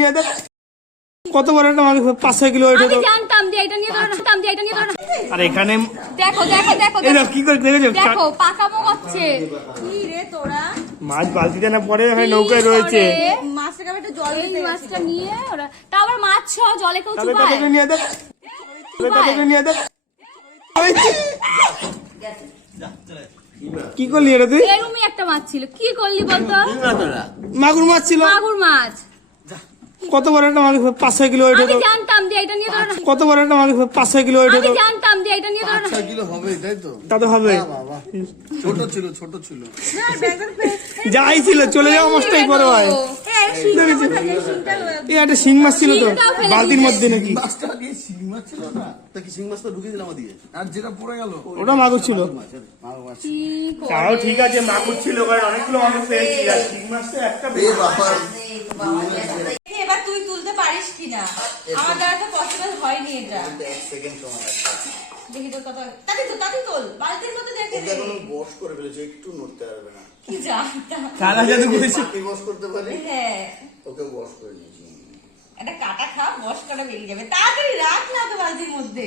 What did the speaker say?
নিয়ে দেখ কত বড় একটা মাছ, 5-6 কিলো ওয়েট আমি জানতাম যে এটা নিয়ে ধরো। আর এখানে দেখো কি করে দেখেছো, দেখো পাকামো করছে কি রে তোরা। মাছ বালতিতে না পড়ে ওখানে নৌকায় রয়েছে। মাছটাকে একটু জল দিতে, মাছটা নিয়ে ওরা তা আবার মাছ সহ জলে কেউ চুবায়। তাদেরকে নিয়ে দেখ, নিয়ে দেখ কি করলি এটা তুই? এরকমই একটা মাছ ছিল, কি করলি বলতো? মাগুর মাছ ছিল। মাগুর মাছ কত বড় একটা মাছ, 5-6 কিলো ওয়েট। আমি জানতাম যে এটা নিয়ে ধরো। কত বড় একটা মাছ, 5-6 কিলো ওয়েট। আমি জানতাম যে এটা নিয়ে ধরো। 5-6 কিলো হবে, তাই তো? তা তো হবে, ছোট ছিল। যাই ছিল চলে যাওয়া মাছটাই বড় হয়। একটা শিং মাছ ছিল তো বালতির মধ্যে নাকি? মাছটা দিয়ে শিং মাছ ছিল না, তা কি শিং মাছটা ঢুকে দিলাম দিয়ে, আর যেটা পড়ে গেল ওটা মাগুর ছিল। কি তাও ঠিক আছে, মাগুর ছিল কারণ অনেকগুলো মাগুর পেয়েছি, আর শিং মাছটা একটা বেশ। এবার তুই তুলতে পারিস কিনা, আমার দ্বারা তো পসিবল হয়নি এটা। দেখি তোর কথা, তাতে তোল বালতির মধ্যে দেখে দে। এখনো বশ করে ফেলেছে, একটু নড়তে পারবে না। কি জানতাম কালা জাদু করেছে। কি বশ করতে পারি? হ্যাঁ ওকে বশ করে নিয়েছি। একটা কাটা খা, বস করা বেরিয়ে যাবে। তাড়াতাড়ি রাখ না তো বালতির মধ্যে।